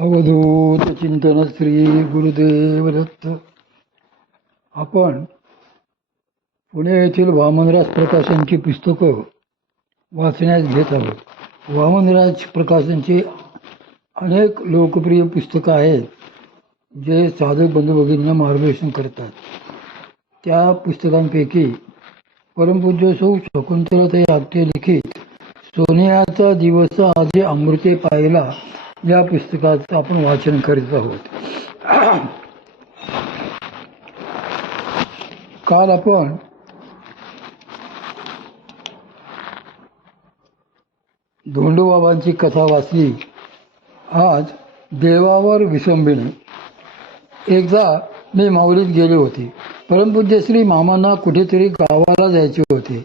अवधूत चिंतन श्री गुरुदेव दत्त. आपण पुणे येथील वामनराज प्रकाशनची पुस्तकं वाचण्यास घेत आहोत. वामनराज प्रकाशनची अनेक लोकप्रिय पुस्तकं आहेत जे साधक बंधू भगिनींना मार्गदर्शन करतात. त्या पुस्तकांपैकी परमपूज्य सौ शकुंतलाताई आपटे लिखित सोनियाचा दिवस आधी अमृते पाहिला या पुस्तकाचं आपण वाचन करीत आहोत. काल आपण धोंडोबाबांची कथा वाचली. आज देवावर विसंबिणी. एकदा मी माऊलीत गेले होते. परमपूज्य श्री मामांना कुठेतरी गावाला जायचे होते.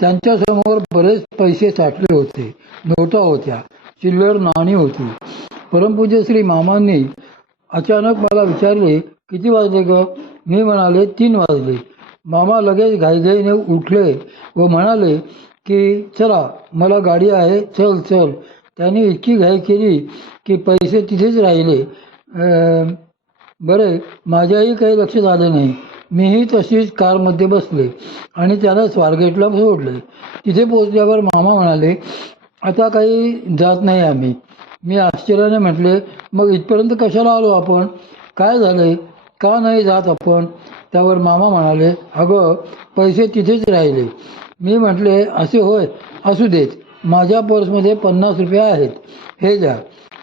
त्यांच्यासमोर बरेच पैसे साठले होते. नोटा होत्या, चिल्लर नाणी होती. परमपूज्य श्री मामांनी अचानक मला विचारले, किती वाजले ग? मी म्हणाले 3 वाजले. मामा लगेच घाईघाईने उठले व म्हणाले की चला, मला गाडी आहे, चल चल. त्यांनी इतकी घाई केली की पैसे तिथेच राहिले. बरे, माझ्याही काही लक्षात आले नाही. मीही तशीच कारमध्ये बसले आणि त्यांना स्वारगेटला सोडले. तिथे पोहोचल्यावर मामा म्हणाले, आता काही जात नाही आम्ही. मी आश्चर्याने म्हटले, मग इथपर्यंत कशाला आलो आपण? काय झालंय? का नाही जात आपण? त्यावर मामा म्हणाले, अगं पैसे तिथेच राहिले. मी म्हटले, असे होय, असू देत. माझ्या पर्समध्ये 50 रुपये आहेत, हे द्या.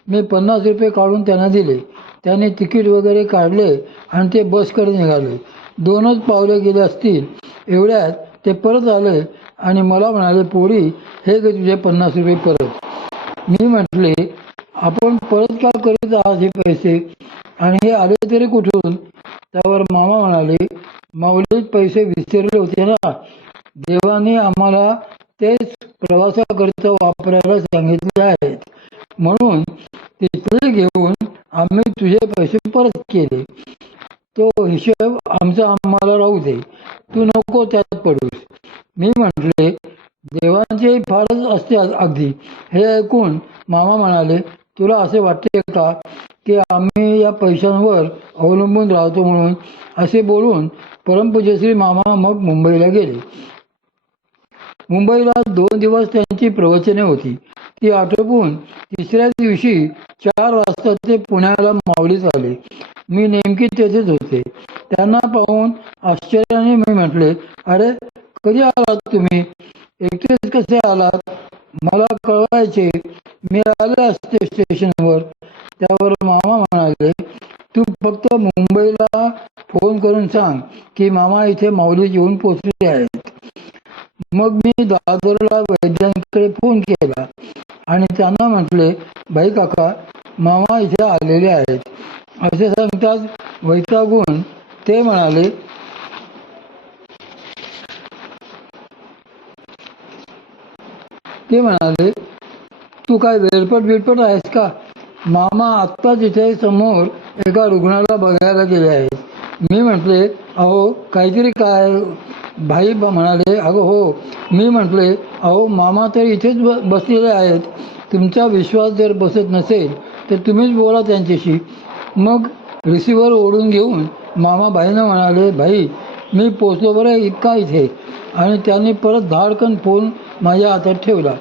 मी 50 रुपये काढून त्यांना दिले. त्यांनी तिकीट वगैरे काढले आणि ते बसकडे निघाले. 2च पावले गेले असतील एवढ्यात ते परत आले आणि मला म्हणाले, पोरी, हे गे तुझे 50 रुपये परत. मी म्हटले, आपण परत का करीत आहात हे पैसे, आणि हे आले तरी कुठून? त्यावर मामा म्हणाले, माऊलीत पैसे विसरले होते ना, देवाने आम्हाला तेच प्रवासाकरिता वापरायला सांगितले आहेत, म्हणून तिथले घेऊन आम्ही तुझे पैसे परत केले. तो हिशोब आमचा आम्हाला राहू दे, तू नको त्यात पडूस. मी म्हटले, देवांचे फारच असते अगदी. हे ऐकून मामा म्हणाले, तुला असे वाटते का की आम्ही या पैशांवर अवलंबून राहतो म्हणून? असे बोलून परमपूज्य श्री मामा मग मुंबईला गेले. मुंबईला 2 दिवस त्यांची प्रवचने होती. ती आटोपून 3ऱ्या दिवशी 4 वाजता ते पुण्याला माऊलीत आले. मी नेमकी तेथेच होते. त्यांना पाहून आश्चर्याने मी म्हटले, अरे कधी आलात तुम्ही? एकटेच कसे आलात? मला कळवायचे, मी आले असते स्टेशनवर. त्यावर मामा म्हणाले, तू फक्त मुंबईला फोन करून सांग की मामा इथे माऊलीत येऊन पोचले आहेत. मग मी दादरला वैद्यांकडे फोन केला आणि त्यांना म्हटले, भाई काका, मामा इथे आलेले आहेत. असे सांगताच वैतागून ते म्हणाले, तू काय वेलपट आहेस का? मामा आत्ताच इथे समोर एका रुग्णाला बघायला गेले आहेत. मी म्हटले, अहो काहीतरी काय? भाई म्हणाले, अगं हो. मी म्हटले, अहो मामा तर इथेच बसलेले आहेत. तुमचा विश्वास जर बसत नसेल तर तुम्हीच बोला त्यांच्याशी. मग रिसिव्हर ओढून घेऊन मामा भाईंना म्हणाले, भाई मी पोचलो बरं इतका इथे. आणि त्यांनी परत धाडकन फोन माझ्या हातात ठेवला.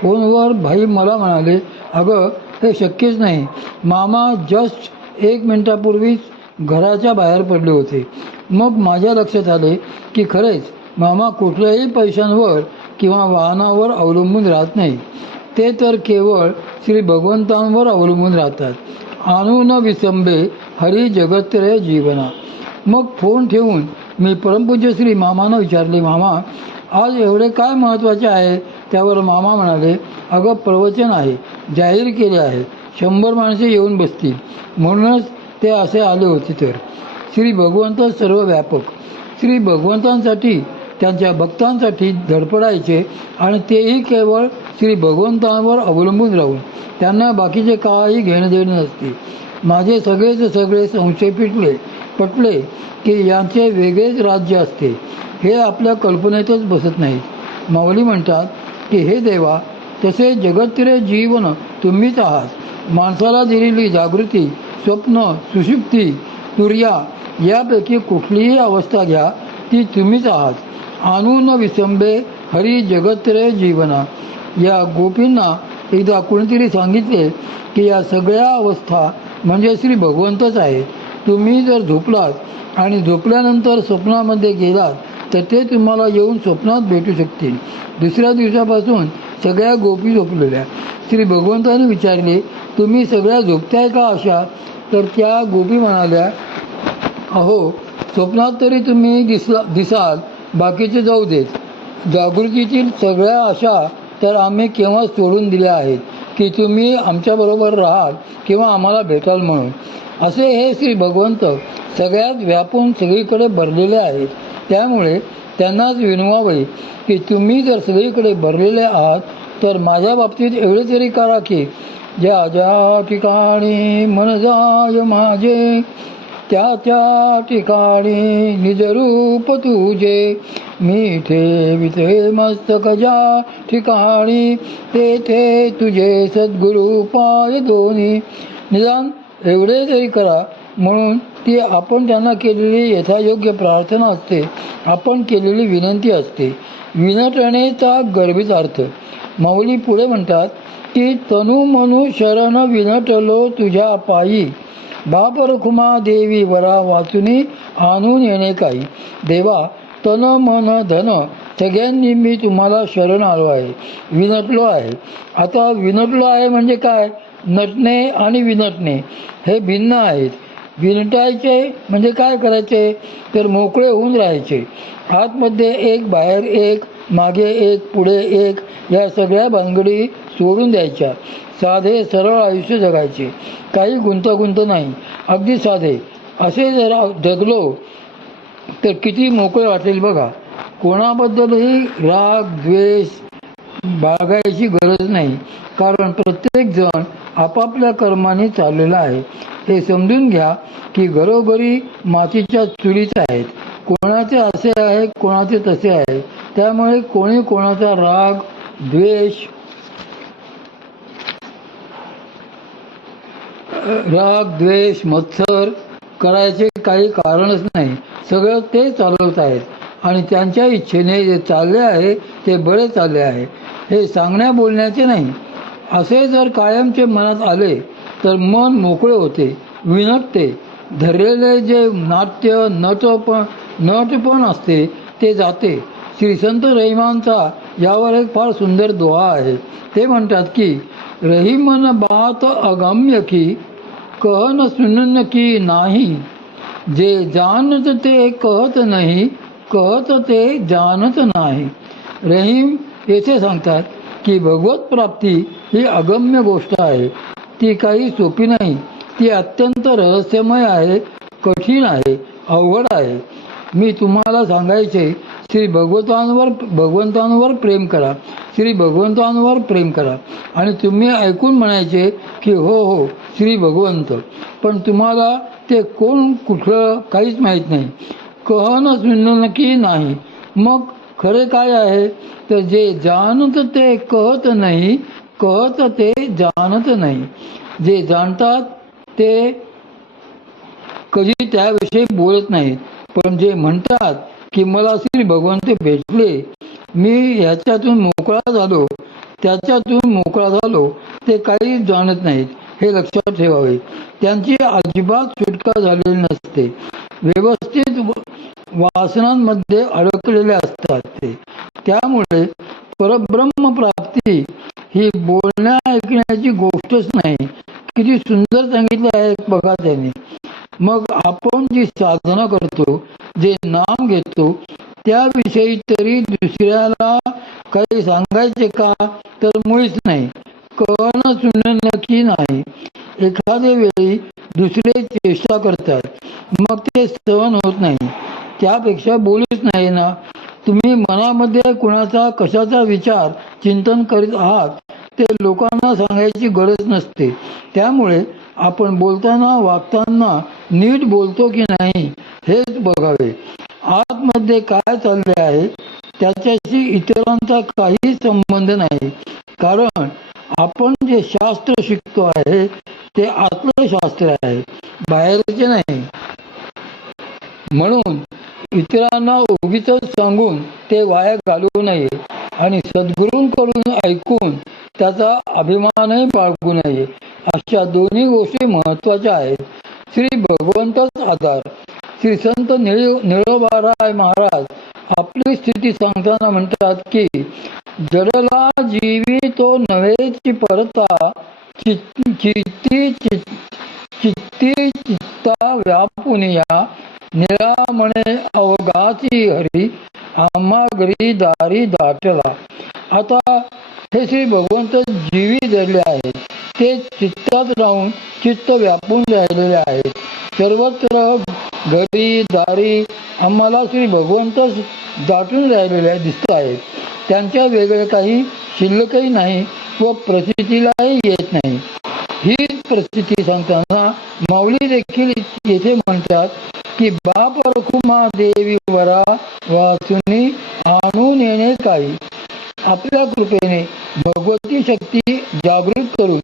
फोनवर भाई मला म्हणाले, अगं हे शक्यच नाही. मामा जस्ट 1 मिनिटापूर्वीच घराच्या बाहेर पडले होते. मग माझ्या लक्षात आले की खरेच मामा कुठल्याही पैशांवर किंवा वाहनावर अवलंबून राहत नाही. ते तर केवळ श्री भगवंतांवर अवलंबून राहतात. आणू न विसंबे हरी जगत्रे जीवना. मग फोन ठेवून मी परमपूज्य श्री मामांना विचारले, मामा आज एवढे काय महत्त्वाचे आहे? त्यावर मामा म्हणाले, अगं प्रवचन आहे, जाहीर केले आहे, 100 माणसे येऊन बसतील, म्हणूनच ते असे आले होते. तर श्री भगवंत सर्व व्यापक. श्री भगवंतांसाठी, त्यांच्या भक्तांसाठी धडपडायचे आणि तेही केवळ श्री भगवंतांवर अवलंबून राहून. त्यांना बाकीचे काही घेणं देणं नसते. माझे सगळे संशय पटले की यांचे वेगळेच राज्य असते. हे आपल्या कल्पनेतच बसत नाही. माऊली म्हणतात की हे देवा, तसे जगत्रे जीवन तुम्हीच आहात. माणसाला दिलेली जागृती, स्वप्न, सुषुप्ती, तुर्या यापैकी कुठलीही अवस्था घ्या, ती तुम्हीच आहात. आणून विसंबे हरी जगत्रे जीवना. या गोपींना एकदा कोणीतरी सांगितले की या सगळ्या अवस्था म्हणजे श्री भगवंतच आहे. तुम्ही जर झोपलात आणि झोपल्यानंतर स्वप्नामध्ये गेलात तर ते तुम्हाला येऊन स्वप्नात भेटू शकतील. दुसऱ्या दिवसापासून सगळ्या गोपी झोपलेल्या. श्री भगवंताने विचारले, तुम्ही सगळ्या झोपताय का अशा? तर त्या गोपी म्हणाल्या, अहो स्वप्नात तरी तुम्ही दिसाल, बाकीचे जाऊ देत. जागृतीतील सगळ्या आशा तर आम्ही केव्हा सोडून दिल्या आहेत की तुम्ही आमच्याबरोबर राहाल किंवा आम्हाला भेटाल म्हणून. असे हे श्री भगवंत सगळ्यात व्यापून सगळीकडे भरलेले आहेत. त्यामुळे त्यांनाच विनवावे की तुम्ही जर सगळीकडे भरलेले आहात तर माझ्या बाबतीत एवढे तरी करा की ज्या ज्या ठिकाणी मन जाय माझे, त्या त्या ठिकाणी निजरूप तुझे. मी ठेविते मस्तक ज्या ठिकाणी, तेथे तुझे सद्गुरु पाय दोन्ही. निदान एवढे तरी करा. म्हणून ती आपण त्यांना केलेली यथायोग्य प्रार्थना असते, आपण केलेली विनंती असते. विनटणेचा गर्भित अर्थ. माऊली पुढे म्हणतात की तनु मनु शरण विनटलो तुझ्या पायी, बाप रखुमा देवी वरा वाचुनी आणून येणे काही. देवा, तन मन धन सगळ्यांनी मी तुम्हाला शरण आलो आहे, विनटलो आहे. आता विनटलो आहे म्हणजे काय? नटणे आणि विनटणे हे भिन्न आहेत. विनटायचे म्हणजे काय करायचे? तर मोकळे होऊन राहायचे. आतमध्ये एक, बाहेर एक, मागे एक, पुढे एक, या सगळ्या भानगडी सोडून द्यायच्या. साधे सरळ आयुष्य जगायचे, काही गुंतागुंत नाही, अगदी साधे. असे जर जगलो तर किती मोकळे वाटेल बघा. कोणाबद्दलही राग द्वेष बाळगायची गरज नाही, कारण प्रत्येक जण आपापल्या कर्माने चाललेला आहे. हे समजून घ्या की घरोघरी मातीच्या चुलीच आहेत. कोणाचे असे आहे, कोणाचे तसे आहे. त्यामुळे कोणी कोणाचा राग द्वेष मत्सर करायचे काही कारणच नाही. सगळं ते चालवत आहेत आणि त्यांच्या इच्छेने जे चालले आहे ते बरे चालले आहे. हे सांगण्या बोलण्याचे नाही. असे जर कायमचे मनात आले तर मन मोकळे होते, विनटते. धरलेले जे नाट्य नटपण असते ते जाते. श्री संत रहिमांचा यावर एक फार सुंदर दोहा आहे. ते म्हणतात की रहीमन बात अगम्य की, कहन सुनन की नाही. जे जानत ते कहत नाही, कहत ते जानत नाही. रहीम येथे सांगतात की भगवत प्राप्ती ही अगम्य गोष्ट आहे. ती काही सोपी नाही. ती अत्यंत रहस्यमय आहे, कठीण आहे, अवघड आहे. मी तुम्हाला सांगायचे, श्री भगवंतांवर प्रेम करा, श्री भगवंतांवर प्रेम करा. आणि तुम्ही ऐकून म्हणायचे की हो हो श्री भगवंत, पण तुम्हाला ते कोण कुठलं काहीच माहीत नाही. कहन सुनन की नाही. मग खरे काय आहे? तर जे जानत ते कहत नाही, कहत ते जानत नाही. जे जाणतात ते कधी त्याविषयी बोलत नाहीत, पण जे म्हणतात की मला श्री भगवंत भेटले, मी ह्याच्यातून मोकळा झालो, त्याच्यातून मोकळा झालो, ते काही जाणत नाहीत. हे लक्षात ठेवावे. त्यांची अजिबात सुटका झालेली नसते. व्यवस्थित वासनांमध्ये अडकलेले असतात ते. त्यामुळे परब्रह्म प्राप्ती ही बोलण्या ऐकण्याची गोष्टच नाही. किती सुंदर सांगितले आहे बघा त्यांनी. मग आपण जी साधना करतो, जे नाम घेतो, त्याविषयी तरी दुसऱ्याला काही सांगायचे का? तर मुळीच नाही. कहन सुनन की नाही. एखाद्या वेळी दुसरे चेष्टा करतात, मग ते सहन होत नाही. त्यापेक्षा बोलूच नाही ना. तुम्ही मनामध्ये कुणाचा कशाचा विचार चिंतन करीत आहात ते लोकांना सांगायची गरज नसते. त्यामुळे आपण बोलताना वागताना नीट बोलतो की नाही हेच बघावे. आतमध्ये काय चालले आहे त्याच्याशी इतरांचा काही संबंध नाही. कारण आपण जे शास्त्र शिकतो आहे ते आतलं शास्त्र आहे, बाहेरचे नाही. म्हणून इतरांना उगीच सांगून ते वाया घालवू नये आणि सद्गुरूंकडून ऐकून त्याचा अभिमानही बाळगू नये. अशा दोन्ही गोष्टी महत्त्वाच्या आहेत. श्री भगवंतच आधार. श्री संत निळोबाराय महाराज आपली स्थिती सांगताना म्हणतात की जडला जीवी तो नव्हेची परता, चित्ती चित्ता व्यापुनिया, निळा म्हणे अवघाची हरी, आम्हा घरी दारी दाटला. आता हे श्री भगवंत जीवी धरले आहेत, ते चित्तात राहून चित्त व्यापून राहिलेले आहेत. सर्वत्र घरी दारी आम्हाला श्री भगवंतच दाटून राहिलेले दिसत आहेत. त्यांच्या वेगळे काही शिल्लकही नाही व प्रचितीलाही येत नाही. ही परिस्थिती सांगताना माऊली देखील येथे म्हणतात की बाप रखुमा देवी वरा वाचुनी आणून येणे काही. आपल्या कृपेने भगवती शक्ती जागृत करून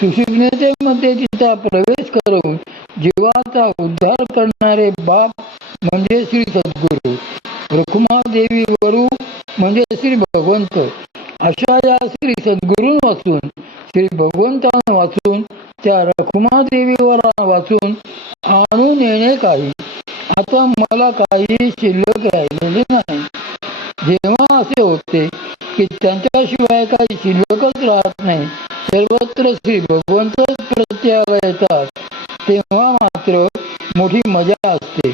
सुषुम्नतेमध्ये तिचा प्रवेश करून जीवाचा उद्धार करणारे बाप म्हणजे श्री सद्गुरू. रखुमादेवी वरू म्हणजे श्री भगवंत. अशा या श्री सद्गुरून वाचून, श्री भगवंतांना वाचून, त्या रखुमादेवीवर वाचून आणून येणे काही. आता मला काही शिल्लक राहिलेले नाही. जेव्हा असे होते की त्यांच्याशिवाय काही शिल्लकच राहत नाही, सर्वत्र श्री भगवंतच प्रत्याला येतात, तेव्हा मात्र मोठी मजा असते.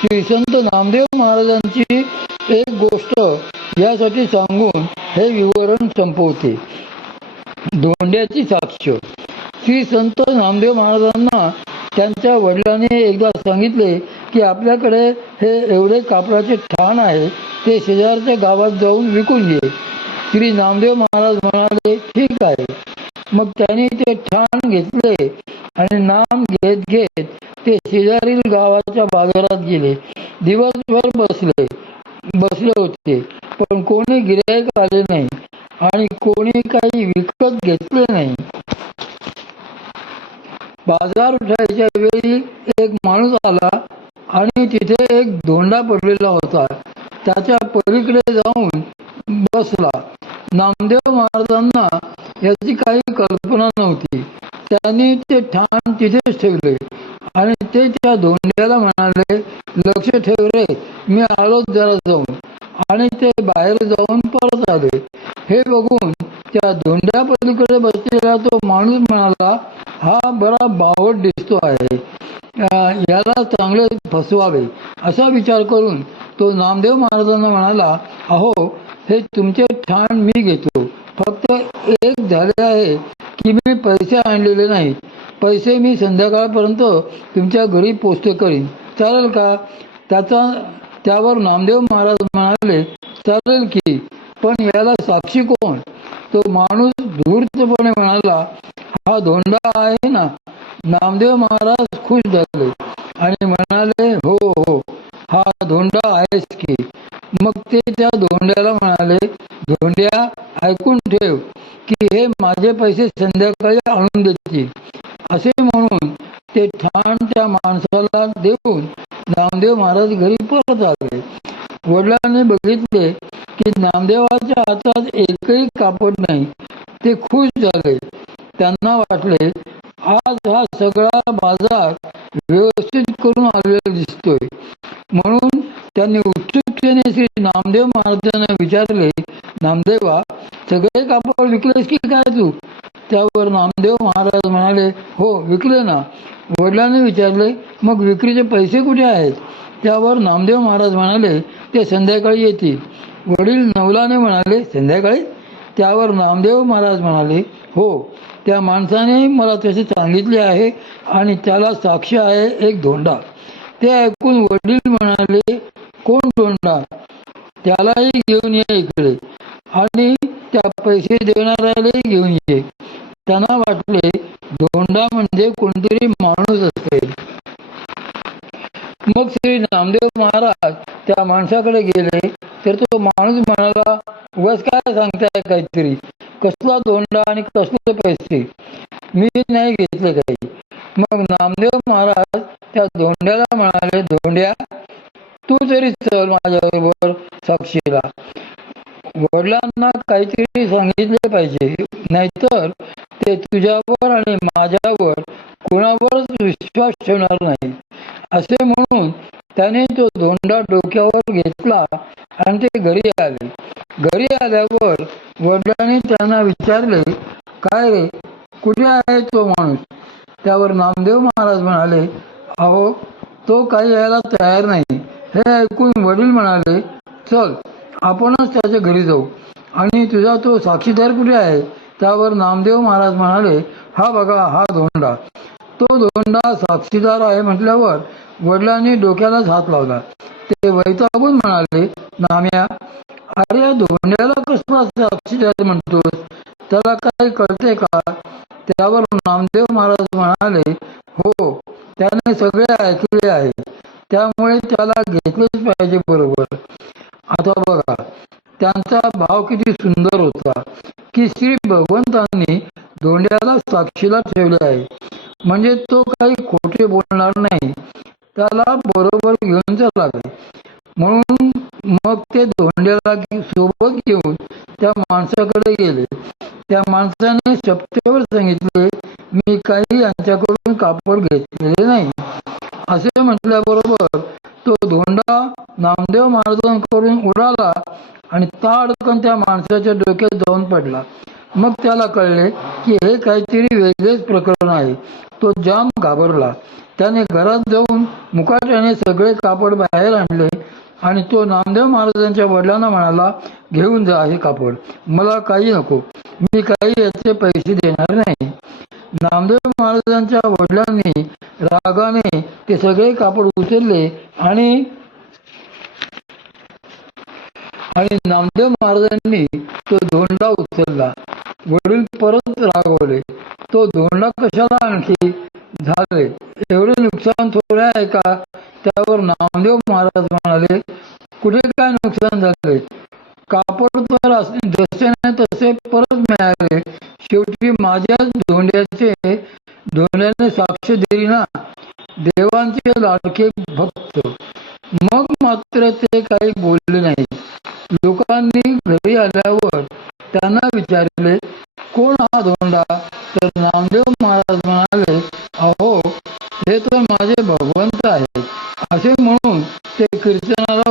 श्री संत नामदेव महाराजांची एक गोष्ट यासाठी सांगून हे विवरण संपवते. धोंड्याची साक्ष. श्री संत नामदेव महाराजांना त्यांच्या वडिलांनी एकदा सांगितले की आपल्याकडे हे एवढे कापडाचे ठाण आहे, ते शेजारच्या गावात जाऊन विकून घे. श्री नामदेव महाराज म्हणाले ठीक आहे. मग त्यांनी ते ठाण घेतले आणि नाम घेत घेत ते शेजारील गावाच्या बाजारात गेले. दिवसभर बसले होते, पण कोणी गिऱ्हाईक आले नाही आणि कोणी काही विकत घेतले नाही. बाजार उठायच्या वेळी एक माणूस आला आणि तिथे एक धोंडा पडलेला होता. त्याच्या पलीकडे जाऊन बसला. नामदेव महाराजांना याची काही कल्पना नव्हती. त्यांनी ते ठाण तिथेच ठेवले आणि ते त्या धोंड्याला म्हणाले, लक्ष ठेव रे, मी आलोच जरा जाऊन. आणि ते बाहेर जाऊन परत आले. हे बघून त्या धोंड्या पलीकडे बसलेला तो माणूस म्हणाला, हा बरा बावट दिसतो आहे, याला चांगले फसवावे. असा विचार करून तो नामदेव महाराजांना म्हणाला, अहो हे तुमचे ठाण मी घेतो, फक्त एक झाले आहे की मी पैसे आणलेले नाहीत. पैसे मी संध्याकाळपर्यंत तुमच्या घरी पोस्ट करीन, चालेल का? त्यावर नामदेव महाराज म्हणाले, चालेल की, पण याला साक्षी कोण? तो माणूस धूर्तपणे म्हणाला, हा धोंडा आहे ना. नामदेव महाराज खुश झाले आणि म्हणाले, हो हो, हा धोंडा आहेच की. मग ते त्या धोंड्याला म्हणाले, धोंड्या ऐकून ठेव की हे माझे पैसे संध्याकाळी आणून देतील. असे म्हणून ते ठाण त्या माणसाला देऊन नामदेव महाराज घरी परत आले. वडिलांनी बघितले की नामदेवाच्या हातात एकही कापड नाही. ते खुश झाले. त्यांना वाटले, आज हा सगळा बाजार व्यवस्थित करून आलेला दिसतोय. म्हणून त्यांनी उत्सुकतेने श्री नामदेव महाराजांना विचारले, नामदेवा, सगळे कापड विकलेस की काय तू? त्यावर नामदेव महाराज म्हणाले, हो विकले ना. वडिलांनी विचारले, मग विक्रीचे पैसे कुठे आहेत? त्यावर नामदेव महाराज म्हणाले, ते संध्याकाळी येतील. वडील नवलाने म्हणाले, संध्याकाळी? त्यावर नामदेव महाराज म्हणाले, हो, त्या माणसाने मला तसे सांगितले आहे आणि त्याला साक्ष आहे एक धोंडा. ते ऐकून वडील म्हणाले, कोण धोंडा? त्यालाही घेऊन ये इकडे आणि त्या पैसे देणाऱ्यालाही घेऊन ये. त्यांना वाटले धोंडा म्हणजे कोणतरी माणूस असेल. मग श्री नामदेव महाराज त्या माणसाकडे गेले तर तो माणूस म्हणाला, उगाच काय सांगताय काहीतरी, कसला धोंडा आणि कसले पैसे, मी नाही घेतले काही. मग नामदेव महाराज त्या धोंड्याला म्हणाले, धोंड्या, तू तरी चल माझ्याबरोबर साक्षीला. वडिलांना काहीतरी सांगितले पाहिजे, नाहीतर ते तुझ्यावर आणि माझ्यावर कोणावरच विश्वास ठेवणार नाही. असे म्हणून त्याने तो धोंडा डोक्यावर घेतला आणि ते घरी आले. घरी आल्यावर वडिलांनी त्यांना विचारले, काय रे, कुठे आहे तो माणूस? त्यावर नामदेव महाराज म्हणाले, अहो, तो काही यायला तयार नाही. हे ऐकून वडील म्हणाले, चल आपणच त्याच्या घरी जाऊ. आणि तुझा तो साक्षीदार कुठे आहे? त्यावर नामदेव महाराज म्हणाले, हा बघा, हा धोंडा. तो धोंडा साक्षीदार आहे म्हटल्यावर वडिलांनी डोक्यालाच हात लावला. ते वैतागून म्हणाले, नाम्या, अरे या धोंड्याला कसला साक्षीदार म्हणतोस? त्याला काही कळते का? त्यावर नामदेव महाराज म्हणाले, हो, त्याने सगळे ऐकले आहे, त्यामुळे त्याला घेतलेच पाहिजे बरोबर. आता बघा, त्यांचा भाव किती सुंदर होता की श्री भगवंतांनी धोंड्याला साक्षीला ठेवले आहे, म्हणजे तो काही खोटे बोलणार नाही, त्याला बरोबर घेऊन चालावे. म्हणून मग ते धोंड्याला सोबत घेऊन त्या माणसाकडे गेले. त्या माणसाने शपथेवर सांगितले, मी काही यांच्याकडून कापड घेतलेले नाही. असे म्हटल्याबरोबर तो धोंडा नामदेव महाराजांकडून उडाला आणि ताडकन त्या माणसाच्या डोक्यात जाऊन पडला. मग त्याला कळले की हे काहीतरी वेगळेच प्रकरण आहे. तो जाम घाबरला. त्याने घरात जाऊन मुकाट्याने सगळे कापड बाहेर आणले आणि तो नामदेव महाराजांच्या वडिलांना म्हणाला, घेऊन जा हे कापड, मला काही नको, मी काही याचे पैसे देणार नाही. नामदेव महाराजांच्या वडिलांनी रागाने ते सगळे कापड उचलले आणि नामदेव महाराजांनी तो धोंडा उचलला. वडील परत रागवले, तो धोंडा कशाला आणखी झाले, एवढे नुकसान थोडे आहे का? त्यावर नामदेव महाराज म्हणाले, कुठे काय नुकसान झाले, कापड तर जसे नाही तसे परत मिळाले. शेवटी माझ्या धोंड्याने साक्ष दिली ना, देवांचे लाडके भक्त. मग मात्र ते काही बोलले नाही. लोकांनी घरी आल्यावर त्यांना विचारले, कोण हा धोंडा? तर नामदेव महाराज म्हणाले, अहो, हे तर माझे भगवंत आहेत. असे म्हणून ते कीर्तनाला